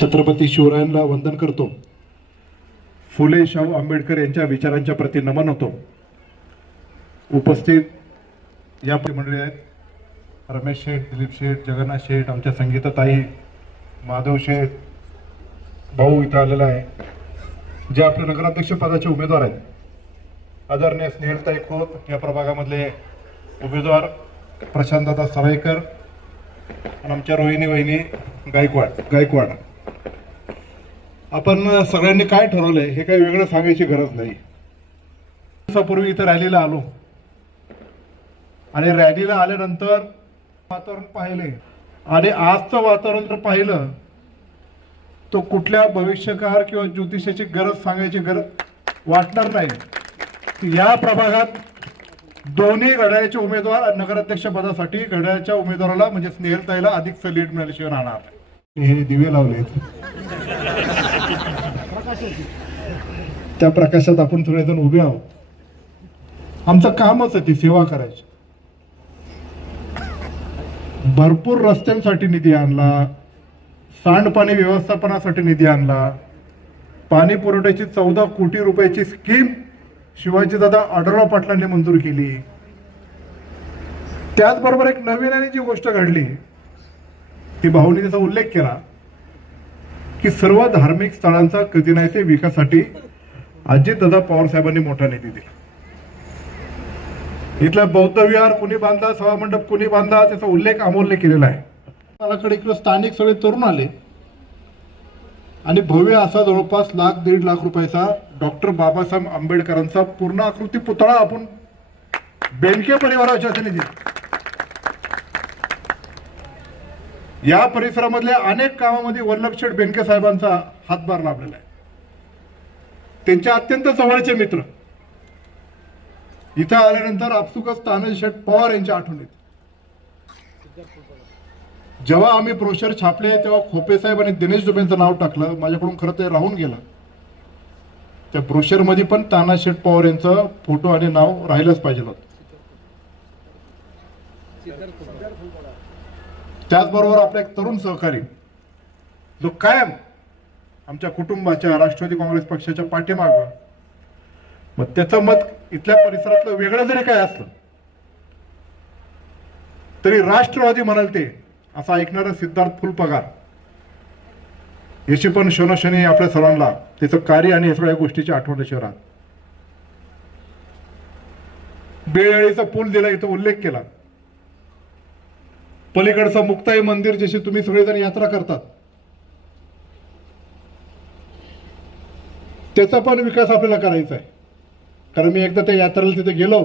छत्रपती शिवरायांना वंदन करतो. फुले शाहू आंबेडकर यांच्या विचारांच्या प्रती नमन होतो. उपस्थित या मंडळी आहेत. रमेश शेठ दिलीप शेठ जगन्नाथ शेठ आमच्या संगीताताई माधव शेठ भाऊ इथं आलेला आहे. जे आपले नगराध्यक्ष पदाचे उमेदवार आहेत. आदरणीय स्नेहलताई खोत या प्रभागामधले उमेदवार प्रशांतदादा सवाईकर आणि आमच्या रोहिणी वहिनी गायकवाड गायकवाड. आपण सगळ्यांनी काय ठरवलंय हे काही वेगळं सांगायची गरज नाही. दिवसापूर्वी इथं रॅलीला आलो. आणि रॅलीला आल्यानंतर वातावरण पाहिले आणि आजचं वातावरण जर पाहिलं तो कुठल्या भविष्यकार किंवा ज्योतिषाची गरज सांगायची गरज वाटणार नाही. या प्रभागात दोन्ही घड्याळ्याचे उमेदवार नगराध्यक्ष पदासाठी घड्याळ्याच्या उमेदवाराला म्हणजे स्नेहलताईला अधिक लीड मिळाल्याशिवाय राहणार. नाही. हे दिवे लावलेत त्या प्रकाशात आपण सगळेजण उभे आहोत. आमचं कामच आहे ती सेवा करायची. भरपूर रस्त्यांसाठी निधी आणला सांडपाणी व्यवस्थापनासाठी निधी आणला पाणी पुरवठ्याची चौदा कोटी रुपयाची स्कीम शिवाजीदादा आढळराव पाटलांनी मंजूर केली. त्याचबरोबर एक नवीन आणि जी गोष्ट घडली ते भाऊने त्याचा उल्लेख केला की सर्व धार्मिक स्थळांचा कधी नाही ते विकासासाठी अजितदादा पवार साहेबांनी मोठा निधी दिला. इथला बौद्ध विहार कुणी बांधला सभामंडप कुणी बांधला त्याचा उल्लेख अमोलने केलेला आहे. मलाकडे इकडे स्थानिक सगळे तरुण आले. आणि भव्य असा जवळपास लाख दीड लाख रुपयाचा डॉक्टर बाबासाहेब आंबेडकरांचा पूर्ण आकृती पुतळा आपण बेनके परिवाराच्या हाताने दिला. या परिसरामधल्या अनेक कामामध्ये वल्लभशेठ बेनके साहेबांचा हातभार लाभलेला आहे. त्यांचे अत्यंत जवळचे मित्र. इथं आल्यानंतर आपसुकच तानाजी शेठ पवार यांच्या आठवण येते जेव्हा आम्ही ब्रोशर छापले तेव्हा खोपे साहेब आणि दिनेश दुबेंचं नाव टाकलं माझ्याकडून खरं ते राहून गेलं. त्या ब्रोशरमध्ये पण तानाजी शेठ पवार यांचं फोटो आणि नाव राहिलंच पाहिजे होतं. त्याचबरोबर आपला एक तरुण सहकारी जो कायम आमच्या कुटुंबाच्या राष्ट्रवादी काँग्रेस पक्षाच्या पाठीमाग मग त्याचं मत इथल्या परिसरातलं वेगळं जरी काय असलं तरी राष्ट्रवादी म्हणाल ते असं ऐकणारा सिद्धार्थ फुलपगार याची पण शनोशनी आपल्या सर्वांना त्याचं कार्य आणि या सगळ्या गोष्टीची आठवण शहरात बेळळीचा पूल दिला इथं उल्लेख केला. पलीकडचं मुक्ताई मंदिर जशी तुम्ही सगळेजण यात्रा करतात. त्याचा पण विकास आपल्याला करायचा आहे. कारण मी एकदा त्या यात्रेला तिथे गेलो.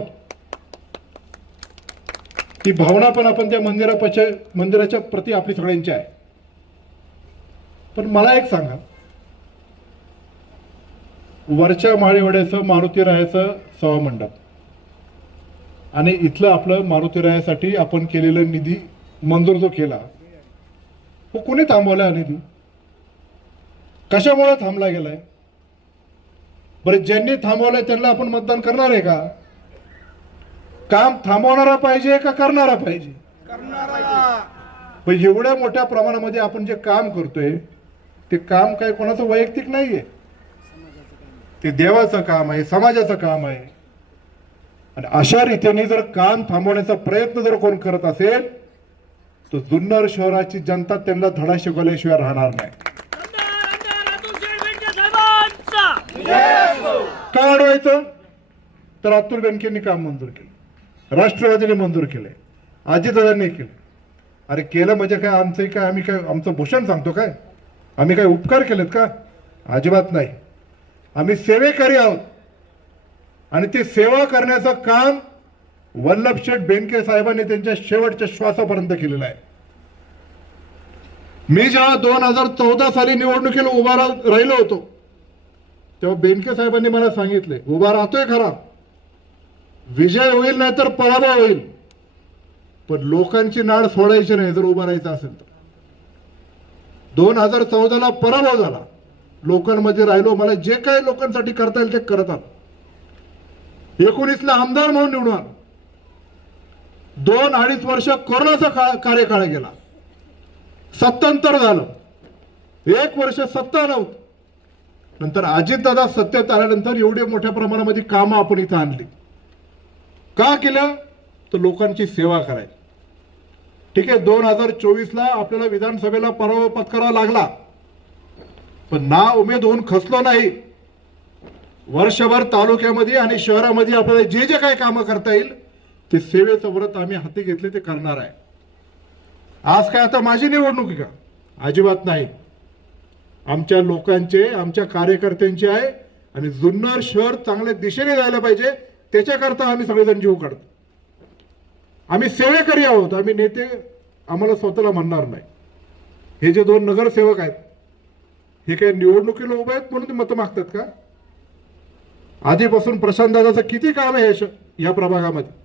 ती भावना पण आपण त्या मंदिरापाच्या मंदिराच्या प्रती आपली सगळ्यांची आहे. पण मला एक सांगा. वरच्या माळीवड्याचं मारुती रायाचं सभा मंडप आणि इथलं आपलं मारुती रायासाठी आपण केलेलं निधी मंजूर जो केला तो कोणी थांबवला हा निधी? कशामुळे थांबला गेलाय? बरं ज्यांनी थांबवलंय त्यांना आपण मतदान करणार आहे का? काम थांबवणारा पाहिजे का करणारा पाहिजे? पण एवढ्या मोठ्या प्रमाणामध्ये आपण जे काम करतोय ते काम काय कोणाचं वैयक्तिक नाहीये. ते देवाचं काम आहे समाजाचं काम आहे. आणि अशा रीतीने जर काम थांबवण्याचा प्रयत्न जर कोण करत असेल तर जुन्नर शहराची जनता त्यांना धडा शिकवल्याशिवाय राहणार नाही. का अडवायचं तर अतुल बेनकेंनी काम मंजूर केलं. राष्ट्रवादीने मंजूर केलंय. अजितदादांनी केलं अरे केलं म्हणजे काय? आमचं काय? आम्ही काय? आमचं भूषण सांगतो काय? आम्ही काय उपकार केलेत का? अजिबात नाही. आम्ही सेवेकरी आहोत. आणि ते सेवा करण्याचं काम वल्लभशेठ बेनके साहेबांनी त्यांच्या शेवटच्या श्वासापर्यंत केलेलं आहे. मी जेव्हा दोन हजार चौदा साली निवडणुकीला उभा राहिलो होतो तेव्हा बेनके साहेबांनी मला सांगितले उभा राहतोय खरा. विजय होईल नाही तर पराभव होईल. पण लोकांची नाड सोडायची नाही जर उभा राहायचं असेल तर. दोन हजार चौदाला पराभव झाला. लोकांमध्ये राहिलो मला जे काही लोकांसाठी करता येईल ते करत आलो. एकोणीसला आमदार म्हणून निवडून आलो. दोन अडीच वर्ष कोरोनाचा का- कार्यकाळ गेला. सत्तांतर झालं. एक वर्ष सत्ता नव्हतं. नंतर अजितदादा सत्तेत आल्यानंतर एवढे मोठ्या प्रमाणामध्ये कामं आपण इथं आणली. का केलं? तर लोकांची सेवा करायची ठीक आहे दोन हजार चोवीसला आपल्याला विधानसभेला पराभव पत्करावा लागला. पण ना उमेद होऊन खचलो नाही. वर्षभर तालुक्यामध्ये आणि शहरामध्ये आपल्याला जे जे काही कामं करता येईल ते सेवेचं व्रत आम्ही हाती घेतले ते करणार आहे. आज काय आता माझी निवडणूक आहे का? अजिबात नाही. आमच्या लोकांचे आमच्या कार्यकर्त्यांचे आहे आणि जुन्नर शहर चांगल्या दिशेने जायला पाहिजे त्याच्याकरता आम्ही सगळेजण जीव काढतो. आम्ही सेवेकरी आहोत आम्ही नेते आम्हाला स्वतःला म्हणणार नाही. हे जे दोन नगरसेवक आहेत हे काही निवडणुकीला उभे आहेत म्हणून ते मतं मागतात का? आधीपासून प्रशांत दादाचं किती काम आहे या श- या प्रभागामध्ये?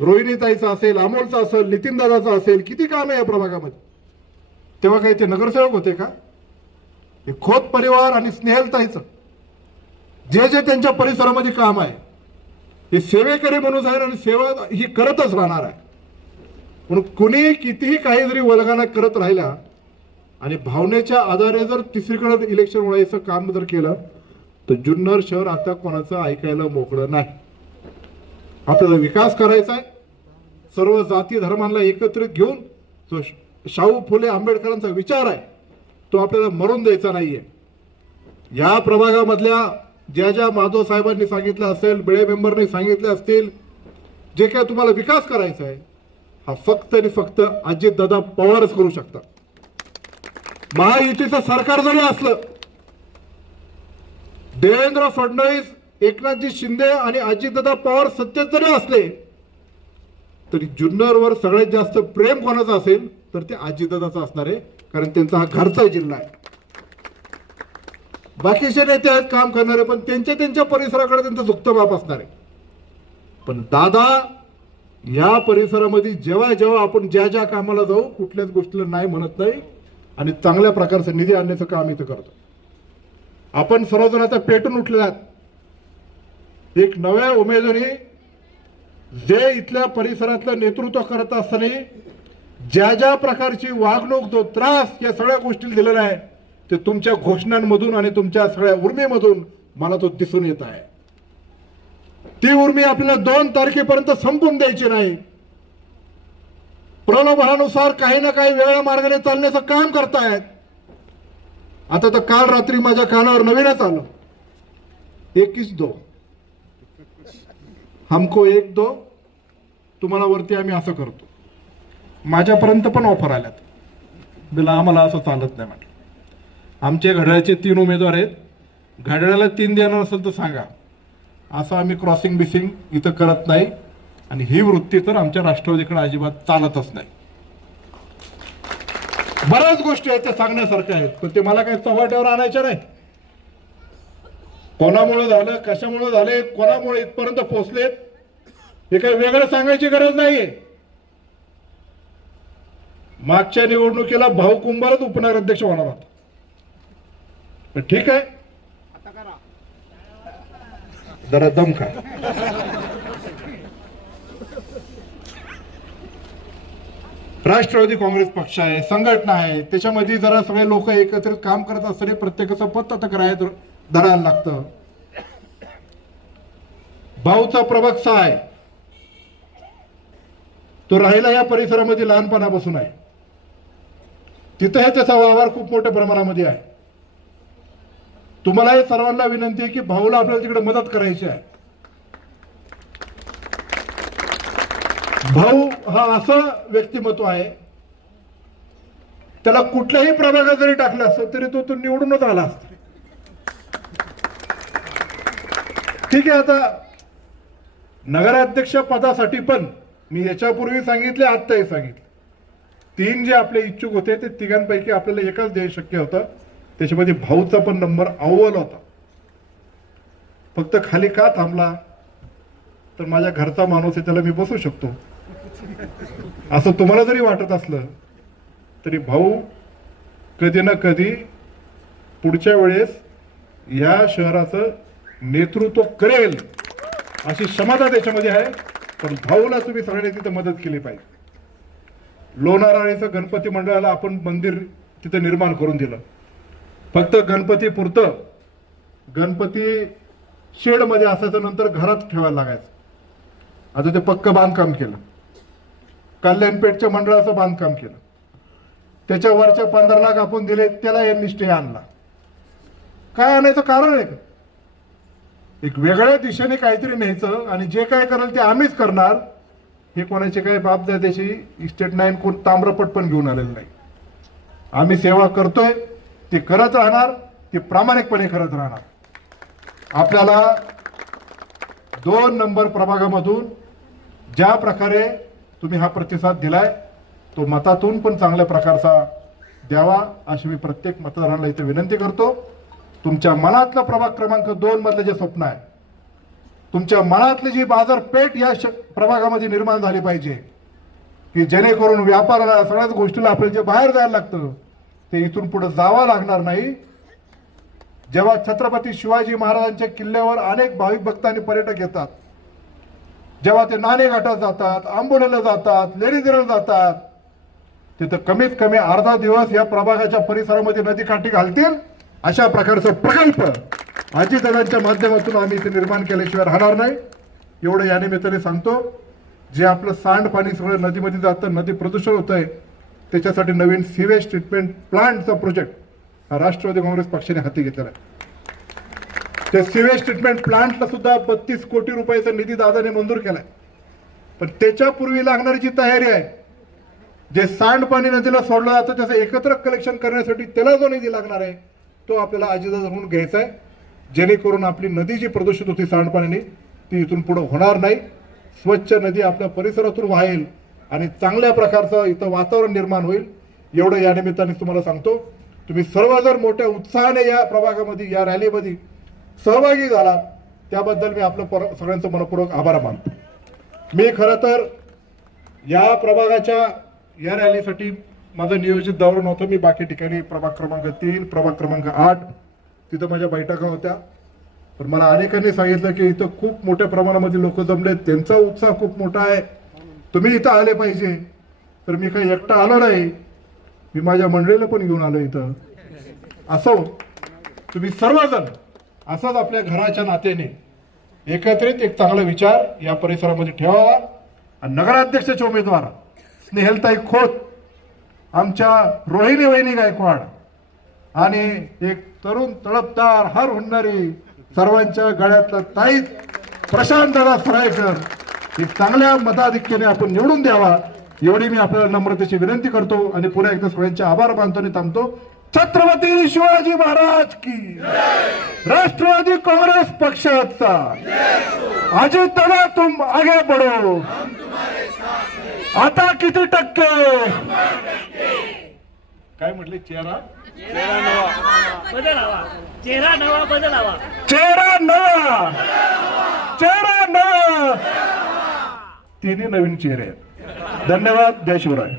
रोहिणीताईचं असेल अमोलचं असेल नितीनदादाचं असेल किती काम आहे या प्रभागामध्ये? तेव्हा काही ते नगरसेवक होते का? हे खोत परिवार आणि स्नेहलताईचं. जे जे त्यांच्या परिसरामध्ये काम आहे हे सेवेकरी माणूस आहे आणि सेवा ही करतच राहणार आहे. म्हणून कुणी कितीही काही जरी वलगाना करत राहिला आणि भावनेच्या आधारे जर तिसरीकडे इलेक्शन व्हायचं काम जर केलं तर जुन्नर शहर आता कोणाचं ऐकायला मोकळं नाही. आपल्याला विकास करायचा आहे. सर्व जाती धर्मांना एकत्रित घेऊन जो शाहू फुले आंबेडकरांचा विचार आहे तो आपल्याला मरून द्यायचा नाहीये. या प्रभागामधल्या ज्या ज्या माधव साहेबांनी सांगितलं असेल बिळे मेंबरनी सांगितले असतील जे काय तुम्हाला विकास करायचा आहे हा फक्त आणि फक्त अजितदादा पवारच करू शकतात. महायुतीचं सरकार जरी असलं देवेंद्र फडणवीस एकनाथजी शिंदे आणि अजितदादा पवार सत्तेत जरी असले तरी जुन्नरवर सगळ्यात जास्त प्रेम कोणाचं असेल तर ते अजितदादाचं असणार आहे कारण त्यांचा हा घरचा जिल्हा आहे. बाकीचे नेते आहेत काम करणारे पण त्यांच्या त्यांच्या परिसराकडे त्यांचं झुकतं बाप असणार आहे. पण दादा या परिसरामध्ये जेव्हा जेव्हा आपण ज्या ज्या कामाला जाऊ कुठल्याच गोष्टीला नाही म्हणत नाही आणि चांगल्या प्रकारचं निधी आणण्याचं काम इथं करतो. आपण सर्वजण आता पेटून उठले आहात. एक नव्या उमेदवारी जे इथल्या परिसरातलं नेतृत्व करत असताना ज्या ज्या प्रकारची वागणूक जो त्रास या सगळ्या गोष्टी दिलेला आहे ते तुमच्या घोषणांमधून आणि तुमच्या सगळ्या उर्मीमधून मला तो दिसून येत आहे. ती उर्मी आपल्याला दोन तारखेपर्यंत संपून द्यायची नाही. प्रलोभनानुसार काही ना काही वेगळ्या मार्गाने चालण्याचं काम करतायत. आता तर काल रात्री माझ्या कानावर नवीनच आलं. एकवीस दो हमको एक दो तुम्हाला वरती आम्ही असं करतो. माझ्यापर्यंत पण ऑफर आल्यात. बिला आम्हाला असं चालत नाही म्हटलं. आमचे घड्याळाचे तीन उमेदवार आहेत. घड्याळाला तीन देणार असेल तर सांगा. असं आम्ही क्रॉसिंग बिसिंग इथं करत नाही. आणि ही वृत्ती तर आमच्या राष्ट्रवादीकडे अजिबात चालतच नाही. बऱ्याच गोष्टी आहेत त्या सांगण्यासारख्या आहेत पण ते मला काही चव्हाट्यावर आणायच्या नाही. कोणामुळे झालं कशामुळे झाले कोणामुळे इथपर्यंत पोहोचलेत हे काही वेगळं सांगायची गरज नाहीये. मागच्या निवडणुकीला भाऊ कुंभारच उपनगराध्यक्ष होणार होता. ठीक आहे. जरा दम खा. राष्ट्रवादी काँग्रेस पक्ष आहे संघटना आहे त्याच्यामध्ये जरा सगळे लोक एकत्रित काम करत असताना प्रत्येकाचं पत आता करायला धरायला लागतं. भाऊचा प्रभाग सहा आहे. तो राहिला या परिसरामध्ये लहानपणापासून आहे. तिथंही त्याचा व्यवहार खूप मोठ्या प्रमाणामध्ये आहे. तुम्हाला हे सर्वांना विनंती आहे की भाऊला आपल्याला तिकडे मदत करायची आहे. भाऊ हा असं व्यक्तिमत्व आहे. त्याला कुठल्याही प्रभागात जरी टाकलं असत तरी तो तो निवडूनच आला असतो. ठीक आहे आता नगराध्यक्ष पदासाठी पण मी याच्यापूर्वी सांगितले आत्ताही सांगितले. तीन जे आपले इच्छुक होते ते तिघांपैकी आपल्याला एकच ध्येय शक्य होतं. त्याच्यामध्ये भाऊचा पण नंबर अव्वल होता. फक्त खाली का थांबला? तर माझ्या घरचा माणूस आहे त्याला मी बसू शकतो. असं तुम्हाला जरी वाटत असलं तरी भाऊ कधी ना कधी पुढच्या वेळेस या शहराचं नेतृत्व करेल. अशी क्षमता त्याच्यामध्ये आहे. पण भाऊला तुम्ही सगळ्यांनी तिथं मदत केली पाहिजे. लोणाराळीचं गणपती मंडळाला आपण मंदिर तिथं निर्माण करून दिलं. फक्त गणपती पुरतं. गणपती शेडमध्ये असायचं नंतर घरात ठेवायला लागायचं. आता ते पक्क बांधकाम केलं. कल्याणपेठच्या मंडळाचं बांधकाम केलं. त्याच्यावरच्या पंधरा लाख आपण दिले त्याला यांनी स्टे आणला. काय आणायचं कारण आहे का? एक वेगळ्या दिशेने काहीतरी न्यायचं आणि जे काय कराल ते आम्हीच करणार. हे कोणाचे काही बापदाद्याची इस्टेट नाईन कोण ताम्रपट पण घेऊन आलेलं नाही. आम्ही सेवा करतोय ते करत राहणार ते प्रामाणिकपणे करत राहणार. आपल्याला दोन नंबर प्रभागामधून ज्या प्रकारे तुम्ही हा प्रतिसाद दिलाय तो मतातून पण चांगल्या प्रकारचा द्यावा अशी मी प्रत्येक मतदारांना इथे विनंती करतो. तुमच्या मनातलं प्रभाग क्रमांक दोन मधलं जे स्वप्न आहे तुमच्या मनातली जी बाजारपेठ या श- प्रभागामध्ये निर्माण झाली पाहिजे की जेणेकरून व्यापाराला सगळ्याच गोष्टीला आपल्याला जे बाहेर जायला लागतं ते इथून पुढे जावं लागणार नाही. जेव्हा छत्रपती शिवाजी महाराजांच्या किल्ल्यावर अनेक भाविक भक्त आणि पर्यटक येतात जेव्हा ते नाणे घाटात जातात आंबोलीला जातात लेणीदिरला जातात तिथं कमीत कमी अर्धा दिवस या प्रभागाच्या परिसरामध्ये नदीकाठी घालतील. अशा प्रकारचा प्रकल्प अजितदादांच्या माध्यमातून आम्ही इथे निर्माण केल्याशिवाय राहणार नाही. एवढं या निमित्ताने सांगतो जे आपलं सांडपाणी सगळं नदीमध्ये जातं नदी प्रदूषण होत आहे त्याच्यासाठी नवीन सिवेज ट्रीटमेंट प्लांटचा प्रोजेक्ट हा राष्ट्रवादी काँग्रेस पक्षाने हाती घेतलेला आहे. त्या सिवेज ट्रीटमेंट प्लांटला सुद्धा बत्तीस कोटी रुपयाचा निधी दादाने मंजूर केलाय. पण त्याच्यापूर्वी लागणारी जी तयारी आहे जे सांडपाणी नदीला सोडलं जातं त्याचं एकत्र कलेक्शन करण्यासाठी त्याला जो निधी लागणार आहे तो आपल्याला अजितदादाकडून घ्यायचा आहे जेणेकरून आपली नदी जी प्रदूषित होती सांडपाण्याने ती इथून पुढं होणार नाही. स्वच्छ नदी आपल्या परिसरातून वाहेल आणि चांगल्या प्रकारचं इथं वातावरण निर्माण होईल. एवढं या निमित्ताने तुम्हाला सांगतो. तुम्ही सर्व जर मोठ्या उत्साहाने या प्रभागामध्ये या रॅलीमध्ये सहभागी झाला त्याबद्दल मी आपलं पर सगळ्यांचं मनपूर्वक आभार मानतो. मी खरं तर या प्रभागाच्या या रॅलीसाठी माझं नियोजित दौरा नव्हतं मी बाकी ठिकाणी प्रभाग क्रमांक तीन प्रभाग क्रमांक आठ तिथं माझ्या बैठका होत्या. पण मला अनेकांनी सांगितलं की इथं खूप मोठ्या प्रमाणामध्ये लोक जमले त्यांचा उत्साह खूप मोठा आहे. तुम्ही इथं आले पाहिजे. तर मी काही एकटा आलो नाही. मी माझ्या मंडळीला पण घेऊन आलो इथं. असो तुम्ही सर्वजण असाच आपल्या घराच्या नात्याने एकत्रित एक चांगला विचार या परिसरामध्ये ठेवावा आणि नगराध्यक्षाचे उमेदवार स्नेहलताई खोत. आमच्या रोहिणी वहिनी गायकवाड आणि एक तरुण तळपदार हर होणारी सर्वांच्या गळ्यातलं ताईत प्रशांत दादा सरायकर. ही चांगल्या मताधिक्याने आपण निवडून द्यावा. एवढी मी आपल्याला नम्रतेची विनंती करतो आणि पुन्हा एकदा सगळ्यांचे आभार मानतो आणि थांबतो. छत्रपती शिवाजी महाराज की राष्ट्रवादी काँग्रेस पक्षाचा. अजित दादा तुम आगे बढ़ो. आता किती टक्के? काय म्हटले? चेहरा? बदलावा चेहरा नवा बदलावा चेहरा नवा. चेहरा नवा. तिन्ही नवीन चेहरे आहेत. धन्यवाद. जय शिवराय.